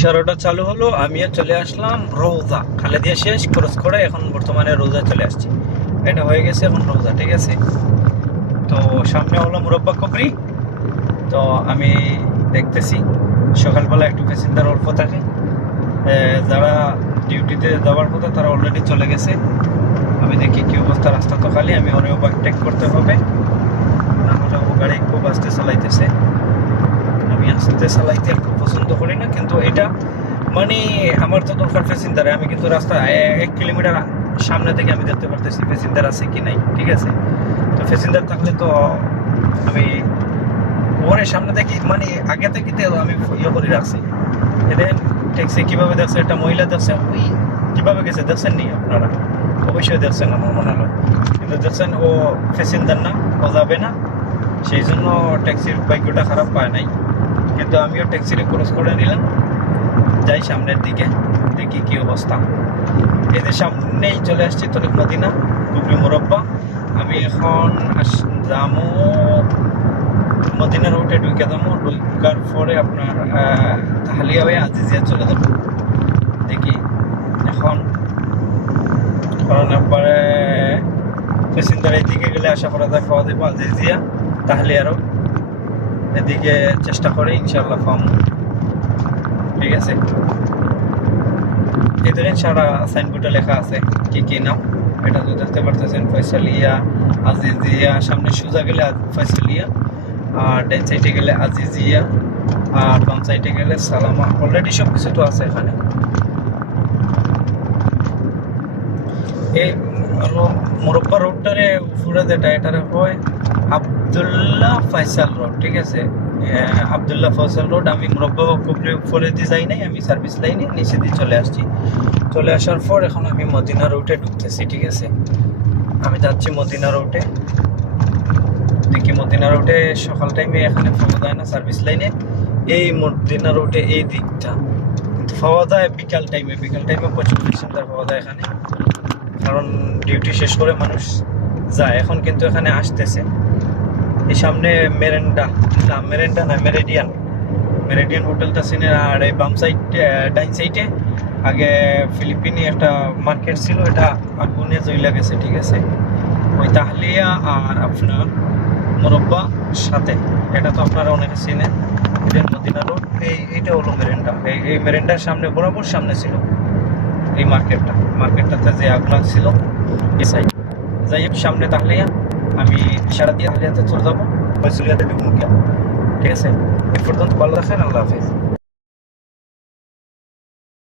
ইশারাটা চালু হলো, আমিও চলে আসলাম রোজা। খালেদিয়া শেষ, ক্রস করে এখন বর্তমানে রোজা চলে আসছি। এটা হয়ে গেছে এখন রোজা, ঠিক আছে। তো সামনে হলো মুরব্বা কবরি। তো আমি দেখতেছি সকালবেলা একটু প্যাসেঞ্জার অল্প থাকে, যারা ডিউটিতে যাওয়ার কথা তারা অলরেডি চলে গেছে। আমি দেখি কি অবস্থা, রাস্তা তো খালি, আমি ওরে ওভারটেক করতে হবে, না হলে ও গাড়ি খুব আস্তে চালাইতেছে। আমি আস্তে চালাইতে একটু পছন্দ করি না, কিন্তু এটা মানে আমার তো দরকার প্যাসেঞ্জারে। আমি কিন্তু রাস্তা 1 কিলোমিটার সামনে থেকে আমি দেখতে পারতেছি প্যাসেঞ্জার আছে কি নাই, ঠিক আছে। তো প্যাসেঞ্জার থাকলে তো আমি ওরে সামনে থেকে মানে আগে থেকে আমি ইয়ে করে রাখছি। এদের ট্যাক্সি কীভাবে দেখছে, একটা মহিলা দেখছে, ওই কীভাবে গেছে দেখছেন নি আপনারা? অবশ্যই দেখছেন আমার মনে হলো, কিন্তু দেখছেন ও প্যাসেঞ্জার না, ও যাবে না, সেই জন্য ট্যাক্সির ভাগ্যটা খারাপ পায় নাই। কিন্তু আমিও ট্যাক্সিরে ক্রস করে নিলাম, যাই সামনের দিকে, দেখি কি অবস্থা। এদের সামনেই চলে আসছি তরিক মদিনা কুবরি মুরব্বা। আমি এখন যাবো মদিনা রোডে, ঢুকে যাবো, ঢুকার পরে আপনার তাহলিয়া হয়ে আজিজিয়া চলে যাবো। দেখি এখন, কারণ একবারে প্যাসেঞ্জার এইদিকে গেলে আশা করা যায় পাওয়া যাবো আজিজিয়া তাহলিয়ারও। এদিকে চেষ্টা করে ইনশাল্লাহ পাবো, ঠিক আছে। এদের সারা সাইনবোর্ডে লেখা আছে কি কি নাম, এটা তো দেখতে পারতেছেন, ফয়সালিয়া, আজিজিয়া। সামনে সোজা গেলে ফয়সালিয়া, আর ডান সাইডে গেলে আজিজিয়া, আর বাম সাইডে গেলে সালামা। অলরেডি সব কিছু তো আছে এখানে। এই মুরব্বা রোডটারে উপরে যেটা, এটারে হয় আবদুল্লাহ ফয়সাল রোড, ঠিক আছে। আবদুল্লাহ ফয়সাল রোড। আমি মুরব্বা কুবরি উপরে দিয়ে যাই নাই, আমি সার্ভিস লাইনে নিচে দিয়ে চলে আসছি। চলে আসার পর এখন আমি মদিনা রোডে ঢুকতেছি, ঠিক আছে। আমি যাচ্ছি মদিনা রোডে, দেখি মদিনা রোডে সকাল টাইমে এখানে পাওয়া যায় না সার্ভিস লাইনে। এই মদিনা রোডে এই দিকটা কিন্তু পাওয়া যায় বিকাল টাইমে। বিকাল টাইমে প্রচুর প্যাসেঞ্জার পাওয়া যায় এখানে, কারণ ডিউটি শেষ করে মানুষ যায়। এখন কিন্তু এখানে আসতেছে। এই সামনে মেরেন্ডা না, মেরেন্ডা না, মেরিডিয়ান হোটেলটা চিনে। আর এই বাম সাইড ডাইন সাইডে আগে ফিলিপিনি একটা মার্কেট ছিল, এটা আগুনে জ্বলে গেছে, ঠিক আছে। ওই তাহলিয়া আর আপনার মুরব্বা সাথে, এটা তো আপনারা অনেকে চিনেন। এদের মদিনা রোড, এইটা হলো মেরেন্ডা। এই মেরেন্ডার সামনে বরাবর সামনে ছিল এই মার্কেটটাতে যে আগুন ছিল এই সাইড। যাই হোক, সামনে তাহলিয়া, আমি ইশারা দিয়ে তাহলিয়াতে চলে যাবো, ফয়সালিয়াতে ঢুকবো, ঠিক আছে। এ পর্যন্ত ভালো থাকেন, আল্লাহ হাফেজ।